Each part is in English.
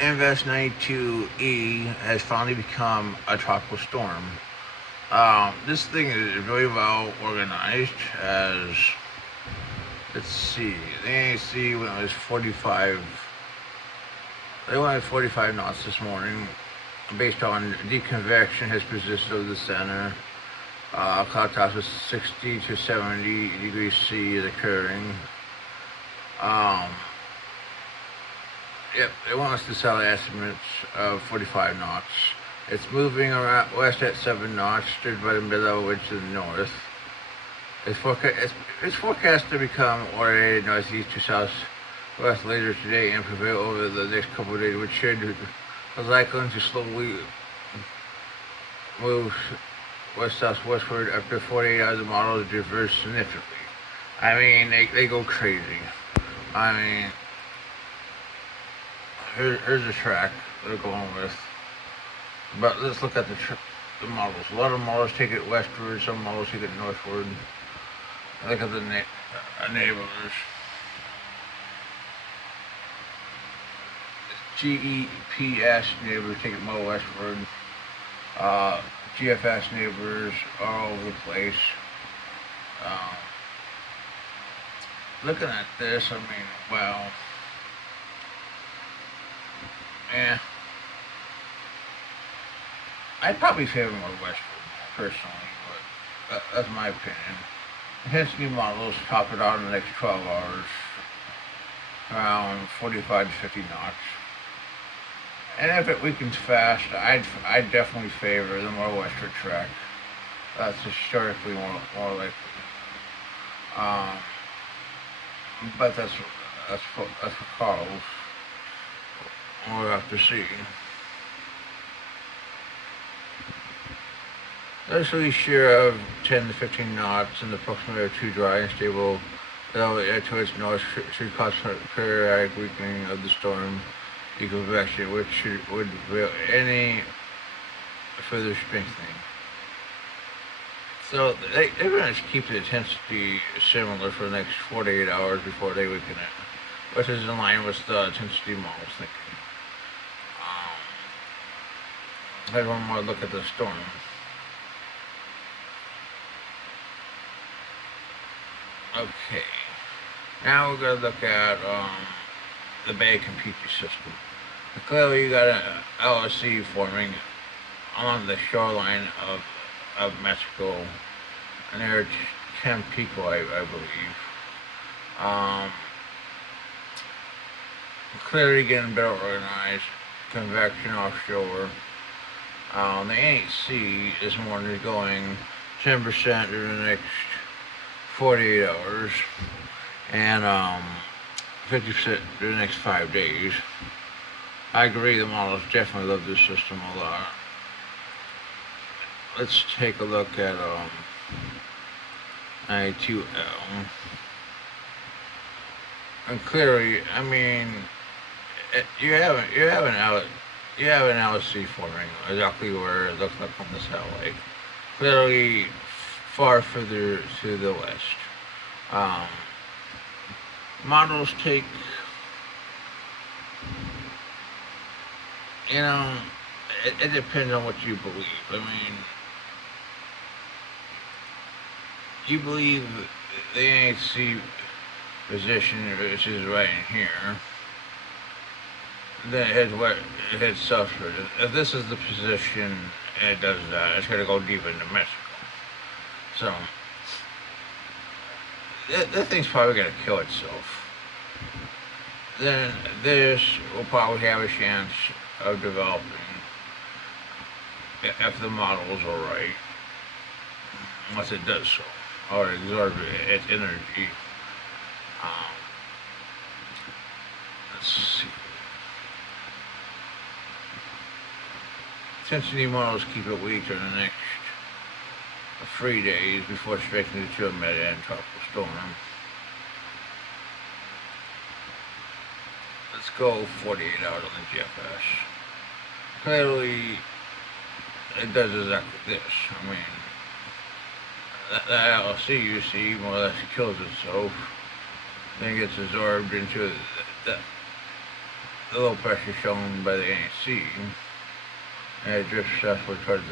Invest 92E has finally become a tropical storm. This thing is very well organized. As let's see, the NAC when it was 45, they went at 45 knots this morning, based on deconvection has persisted over the center. Cloud tops with 60 to 70 degrees C is occurring. Um, Yep, they want us to sell estimates of 45 knots. It's moving around west at 7 knots, steered by the middle wind to the north. It's forecast to become oriented northeast to southwest later today and prevail over the next couple of days, which should is likely to slowly move west southwestward after 48 hours. The models diverge significantly. I mean, they go crazy. I mean, here's the track they're going with. But let's look at the models. A lot of models take it westward, some models take it northward. Look at the neighbors. GEPS neighbors take it more westward. GFS neighbors are all over the place. Um, Looking at this, I mean, well, eh. I'd probably favor more westward, personally, but that's my opinion. Intensity models top it out in the next 12 hours, around 45 to 50 knots. And if it weakens fast, I'd definitely favor the more westward track. That's historically more likely. Um, but that's for Carlos. We'll have to see. Initially share of 10 to 15 knots in the proximity of too dry and stable to its north should cause periodic weakening of the storm equilibrium, which would reveal any further strengthening. So they pretty much keep the intensity similar for the next 48 hours before they weaken it, which is in line with the intensity models thinking. Here's one more look at the storm. Okay, now we're gonna look at the Bay Campeche system. Clearly, you got an LSC forming along the shoreline of Mexico, near Tampico, I believe. Um, Clearly getting better organized, convection offshore. The NHC this morning is going 10% in the next 48 hours, and 50% in the next 5 days. I agree, the models definitely love this system a lot. Let's take a look at I2L. And clearly, I mean, you have an LSC forming exactly where it looks like on the satellite. Clearly, far further to the west. Um, Models take, you know, it depends on what you believe. I mean, you believe the NHC position, which is right in here, then it heads southward. If this is the position and it does that, it's going to go deep into Mexico. So, that thing's probably going to kill itself. Then this will probably have a chance of developing if the models are right, once it does so, or absorb its energy. Um, let's see. Intensity models keep it weak for the next 3 days before stretching it to a meta and tropical storm. Let's go 48 hours on the GFS. Clearly, it does exactly this. I mean, that LLC you see more or less kills itself, then gets absorbed into the low pressure shown by the ANC, and it drifts southward towards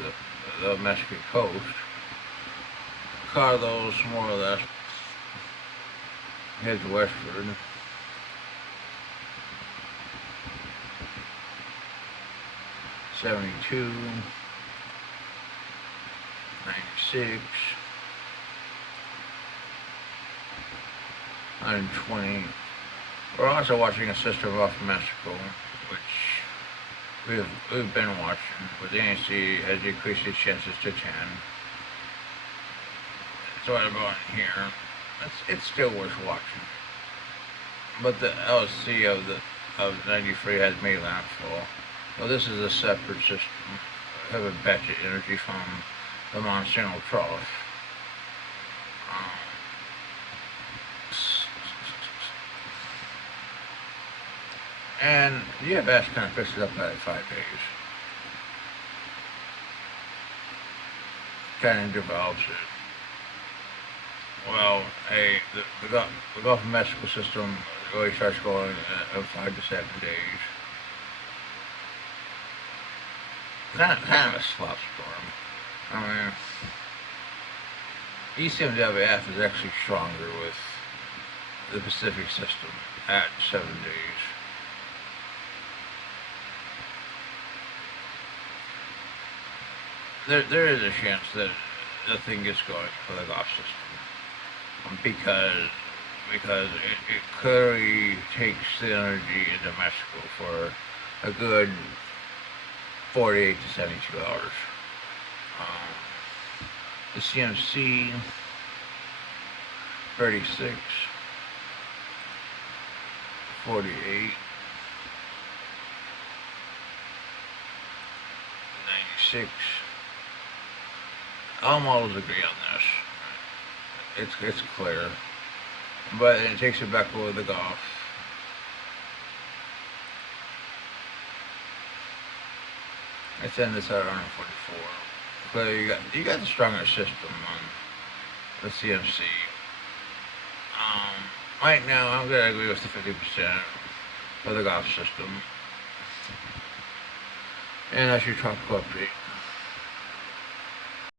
the Mexican coast. Carlos more or less heads westward. 72, 96, 120. We're also watching a system off Mexico, which we've been watching, but the ANC has decreased its chances to 10. So what about here? It's still worth watching. But the LC of 93 has made landfall. Well, this is a separate system. I have a batch of energy from the Monsanto trough. And the EFS kind of picks it up at 5 days. Kind of develops it. Well, hey, the Gulf of Mexico system really starts going in 5 to 7 days. Kind of a slop storm. I mean, ECMWF is actually stronger with the Pacific system at 7 days. There is a chance that the thing gets going for the Gulf system because it clearly takes the energy into Mexico for a good 48 to 72 hours. The CMC 36, 48, 96. All models agree on this. It's clear, but it takes it back over the Gulf. I send this out on 44. Clearly, you got the stronger system on the CMC. Right now, I'm gonna agree with the 50% for the Gulf system, and that's your tropical update.